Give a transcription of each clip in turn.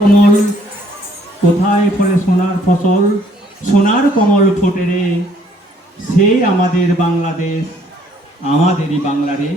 কমল কোথায় ফলে সোনার ফসল, সোনার কমল ফোটে রে, সেই আমাদের বাংলাদেশ, আমাদেরই বাংলা রে।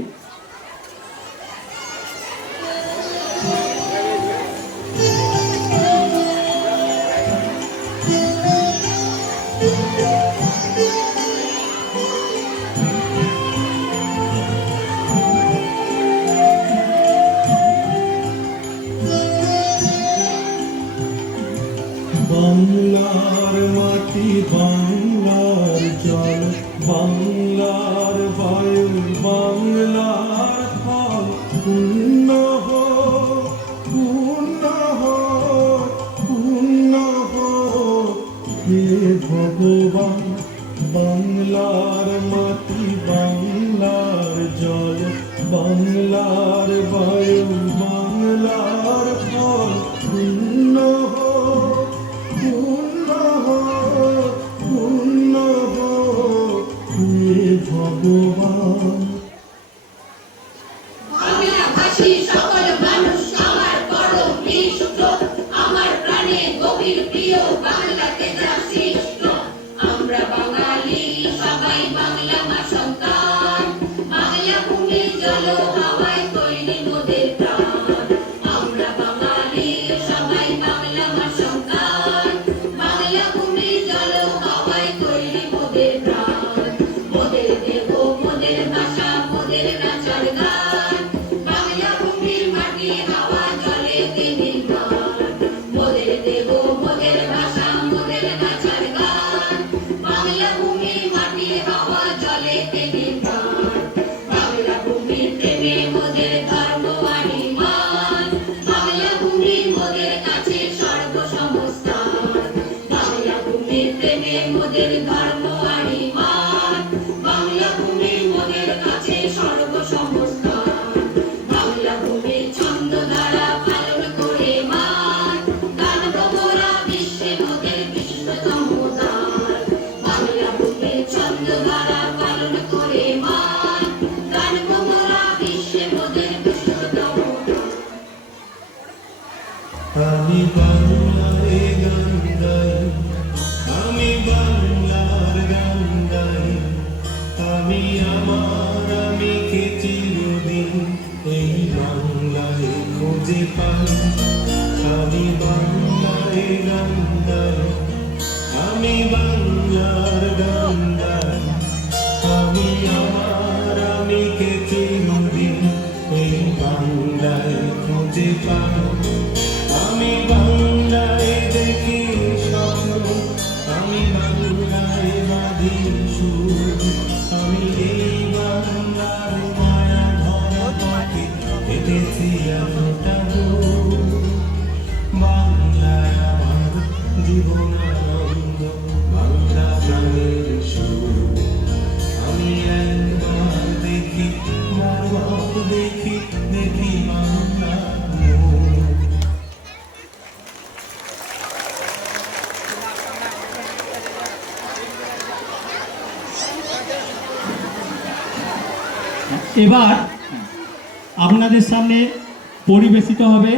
বাংলার মাটি, বাংলার জল, বাংলার বায়ু, বাংলার ফল, পূর্ণ হোক, পূর্ণ হোক, পূর্ণ হোক হে ভগবান। বাংলার মাটি, বাংলার জল, বাংলার বায়ু, বাংলার ফল, পূর্ণ হোক, পূর্ণ হোক, পূর্ণ হোক হে ভগবান। বাংলাভাষী সকল মানুষ আমার পরম ইষ্ট, আমার প্রাণে গভীর প্রিয় বাংলাতে যা সৃষ্ট। আমরা বাঙালি সবাই বাংলা মা সন্তান, বাংলা ভূমি জল হাওয়ায় তৈরি মোদের প্রাণ। আমরা বাঙালি সবাই বাংলা মা সন্তান, বাংলা ভূমি জল হাওয়ায় তৈরি মোদের প্রাণ। মোদের দেহ, মোদের ভাষা, মোদের নাচার গান, বাংলা ভূমির মাটি হাওয়া জলে নির্মাণ। মোদের দেহ, মোদের ভাষা, মোদের নাচার গান, বাংলা ভূমির মাটি হাওয়া জলে নির্মাণ। বাংলা ভূমির প্রেমে মোদের ধর্ম আর ঈমান, বাংলা ভূমি মোদের কাছে সর্বসমস্থান। বাংলা ভূমির প্রেমে মোদের ধর্ম আর ঈমান, বাংলা ভূমি মোদের কাছে সর্বসমস্থান। বাংলা ভূমি ছন্দ দ্বারা পালন করে মান, গানব মোরা বিশ্বে মোদের বিশ্বতম দান। বাংলা ভূমি ছন্দ দ্বারা পালন করে মান, গানব মোরা বিশ্বে মোদের বিশ্বতম দান। আমি বাংলায় গান গাই, আমি বাংলার গান গাই, আমি আমার আমিকে চিরদিন এই বাংলায় খুঁজে পাই। আমি বাংলায় গান গাই, আমি বাংলার গান গাই, আমি আমার আমিকে চিরদিন এই বাংলায় খুঁজে পাই। আমি বাংলায় দেখি স্বপ্ন, আমি বাংলায় বাঁধি সুর, আমি এই বাংলার মায়া ধরা পথে হেঁটেছি এতটা দূর। বাংলায় আমার জীবন আনন্দ, বাংলা প্রাণের সুর। আমি একবার দেখি, বারবার দেখি, দেখি বাংলার মুখ। এবার আপনাদের সামনে পরিবেশিত হবে